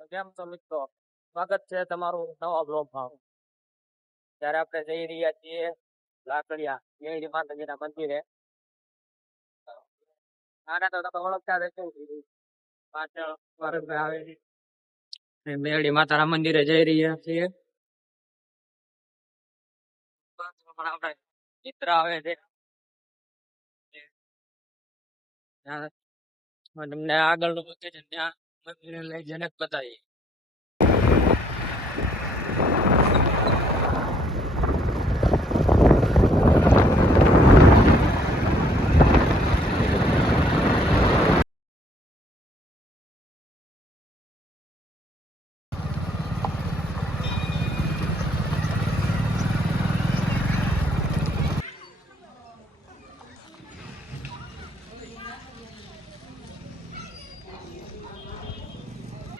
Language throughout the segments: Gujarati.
તો કેમ છો મિત્રો? સ્વાગત છે તમારું નવા બ્લોગમાં. ત્યારે આપણે જઈ રહ્યા છીએ લાકડિયા મેળી માતાજીના મંદિરે. આના તો તમે ઓળખતા જ હશો. પાછળ વર્ષ આવે છે મેળી માતાના મંદિરે જઈ રહ્યા છીએ. આપણા મિત્ર આવે છે. તમને આગળનું લોકેશન ત્યાં મંદિરે લઈ જઈને બતાવીએ.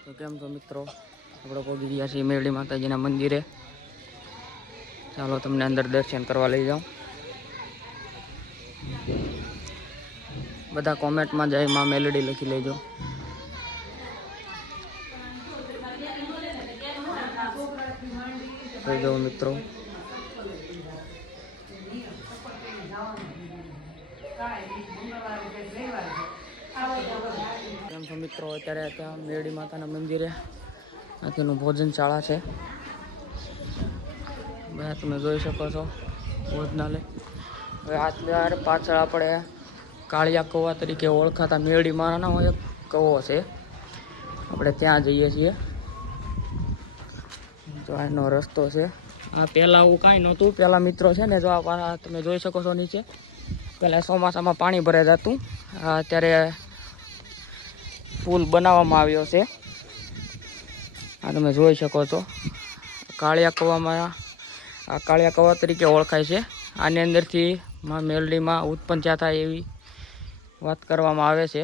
તો કેમ છો મિત્રો? આપણે પહોંચી ગયા છીએ મેરડી માતાજીના મંદિરે. ચાલો તમને અંદર દર્શન કરવા લઈ જાઉં. બધા કોમેન્ટમાં જય માં મેલડી લખી લેજો. જોઈ જાઓ મિત્રો. કેમ છો મિત્રો? અત્યારે ત્યાં મેરડી માતાના મંદિરે ત્યાંનું ભોજનશાળા છે. બધા તમે જોઈ શકો છો ભોજનાલય. હવે આ પાછળ આપણે કાળિયા કૌવા તરીકે ઓળખાતા મેરડી માનો એક કૌવો છે. આપણે ત્યાં જઈએ છીએ. તો આનો રસ્તો છે. આ પહેલાં આવું કાંઈ નહોતું. પહેલાં મિત્રો છે ને, જો આ તમે જોઈ શકો છો નીચે, પહેલાં ચોમાસામાં પાણી ભરાઈ જતું. અત્યારે પુલ બનાવવામાં આવ્યો છે. આ તમે જોઈ શકો છો. કાળિયા કૌવામાં આ કાળિયા કૌવા તરીકે ઓળખાય છે. આની અંદરથી માં મેલડીમાં ઉત્પન્ન થયા થાય એવી વાત કરવામાં આવે છે.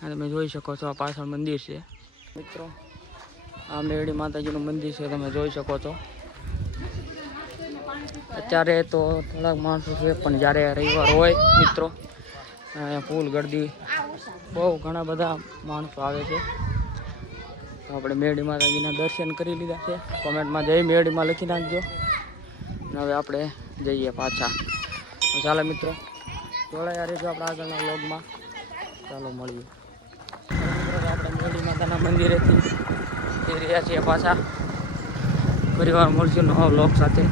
આ તમે જોઈ શકો છો. આ પાછળ મંદિર છે મિત્રો. આ મેરડી માતાજીનું મંદિર છે, તમે જોઈ શકો છો. અત્યારે તો થોડાક માણસો છે, પણ જ્યારે રવિવાર હોય મિત્રો, અહીંયા ફૂલ ગળદી બહુ ઘણા બધા માણસો આવે છે. આપણે મેરડી માતાજીના દર્શન કરી લીધા છે. કોમેન્ટમાં જય મેરડીમાં લખી નાખજો. હવે આપણે જઈએ પાછા. ચાલો મિત્રો, જોડાયા રહેજો આપણા આગળના વ્લોગમાં. ચાલો મળીએ મિત્રો. આપણે મેરડી માતાના મંદિરેથી જઈ રહ્યા છીએ પાછા. પરિવાર મળશું નવા વ્લોગ સાથે.